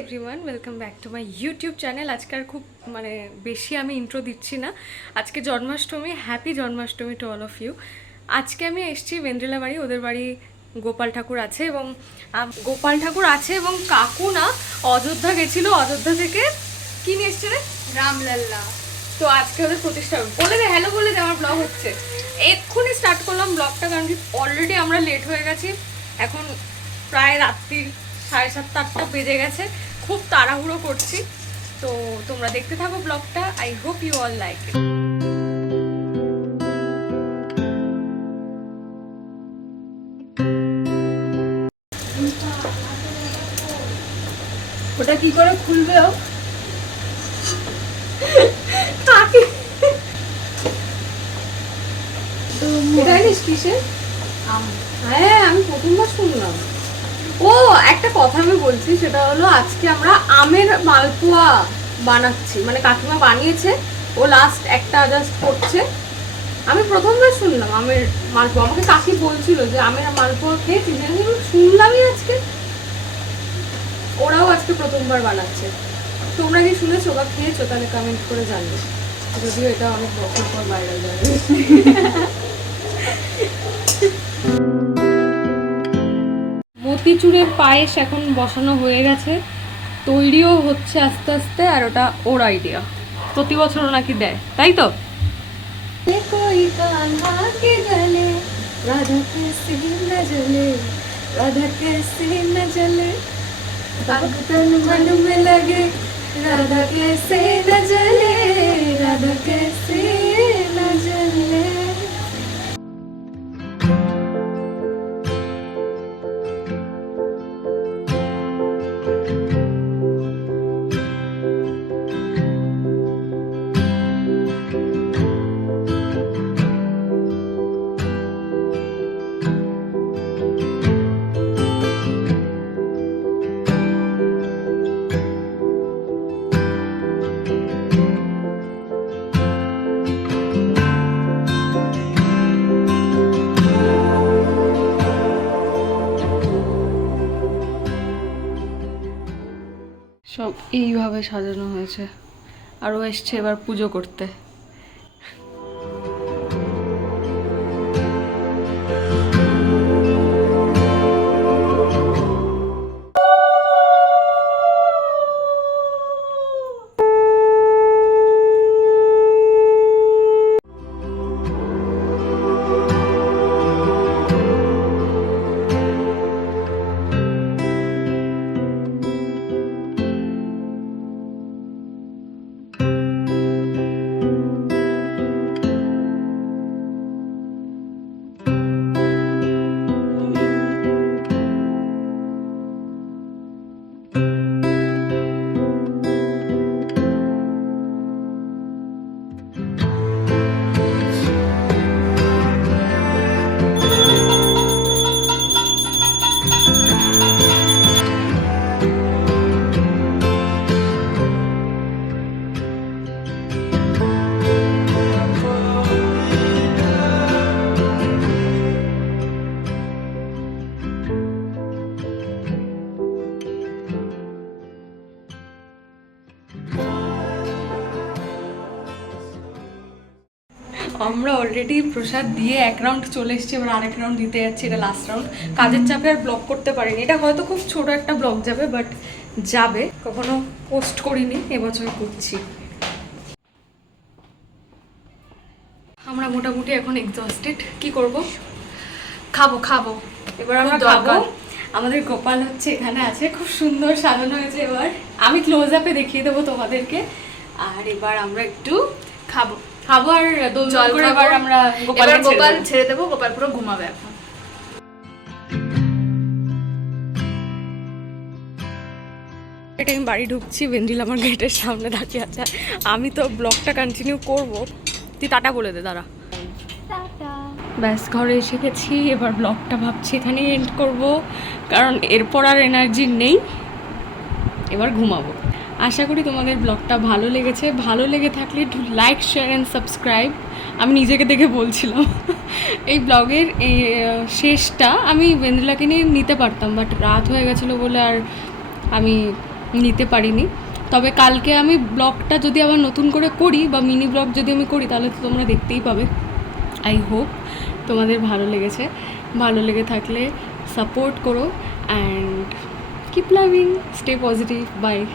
Everyone, welcome back to my YouTube channel. আজকে আর খুব বেশি আমি ইন্ট্রো দিচ্ছি না। আজকে Janmashtami, happy Janmashtami to all of you. আজকে আমি এসেছি ভেন্দ্রিলা বাড়ি, ওদের বাড়ি গোপাল ঠাকুর আছে এবং কাকু না অযোধ্যা গেছিলো, অযোধ্যা থেকে কি নিয়ে এসছে রে? রামলাল্লা। তো আজকে ওদের প্রতিষ্ঠা বলে দে, হ্যালো বলে দে, আমার ব্লগ হচ্ছে। এক্ষুনি স্টার্ট করলাম ব্লগটা, কারণ কি অলরেডি আমরা লেট হয়ে গেছি। এখন প্রায় রাত্রির 7:30-8টা বেজে গেছে। খুব তাড়াহুড়ো করছি, তো তোমরা দেখতে থাকো ব্লগটা। I hope you all like it. ওটা কি করে খুলবে? ও এটা জানিস কিসে? হ্যাঁ, আমি প্রথমবার শুনলাম। ও একটা কথা আমি বলছি, সেটা হলো আজকে আমরা আমের মালপোয়া বানাচ্ছি, মানে কাকিমা বানিয়েছে, ও লাস্ট একটা জাস্ট করছে। আমি প্রথমবার শুনলাম আমের মালপোয়া। আমাকে কাকি বলছিল যে আমের মালপোয়া খেয়েছিস, আমি শুনলামই আজকে। ওরাও আজকে প্রথমবার বানাচ্ছে। তোমরা কি শুনেছো বা খেয়েছো? তাহলে কমেন্ট করে জানিও, যদিও এটা অনেক বছর পর ভাইরাল যাবে। মতিচুরের পায়েস এখন বসানো হয়ে গেছে, তৈরিও হচ্ছে আস্তে আস্তে। আর ওটা ওর আইডিয়া, প্রতি বছরও নাকি দেয়, তাই তো? রাধা कैसे न जले आग तन मन में लगे राधा कैसे न जले राधा कैसे न जले। সব এইভাবে সাজানো হয়েছে, আরও এসছে এবার পুজো করতে। আমরা অলরেডি প্রসাদ দিয়ে এক রাউন্ড চলে এসেছি, এবার আরেক রাউন্ড দিতে যাচ্ছি। এটা লাস্ট রাউন্ড। কাজের চাপে আর ব্লগ করতে পারিনি। এটা হয়তো খুব ছোট একটা ব্লগ যাবে, বাট যাবে। কখনো পোস্ট করিনি, এবছর করছি। আমরা মোটামুটি এখন এক্সস্টেড। কি করব? খাবো এবার আমরা খাবো। আমাদের গোপাল হচ্ছে এখানে আছে, খুব সুন্দর সাজানো হয়েছে। এবার আমি ক্লোজ আপে দেখিয়ে দেবো তোমাদেরকে। আর এবার আমরা একটু খাবো আর দোল করে এবার আমরা গোপাল ছেড়ে দেবো। গোপাল পুরো ঘুমাবে এখন। এটা আমি বাড়ি ঢুকছি, ভেন্দ্রিলা আমার গেটের সামনে দাঁড়িয়ে আছে। আমি তো ব্লগটা কন্টিনিউ করব। তুই টাটা বলে দে, দাঁড়া। ব্যাস, ঘরে এসে গেছি। এবার ব্লগটা ভাবছি এখানেই এন্ড করব, কারণ এরপর আর এনার্জি নেই। এবার ঘুমাবো। আশা করি তোমাদের ব্লগটা ভালো লেগেছে। ভালো লেগে থাকলে একটু লাইক, শেয়ার অ্যান্ড সাবস্ক্রাইব। আমি নিজেকে দেখে বলছিলাম। এই ব্লগের এই শেষটা আমি ভেন্দ্রিলাকে নিয়ে নিতে পারতাম, বাট রাত হয়ে গেছিলো বলে আর আমি নিতে পারিনি। তবে কালকে আমি ব্লগটা যদি আবার নতুন করে করি বা মিনি ব্লগ যদি আমি করি তাহলে তো তোমরা দেখতেই পাবে। আই হোপ তোমাদের ভালো লেগেছে। ভালো লেগে থাকলে সাপোর্ট করো and keep loving, stay positive, by.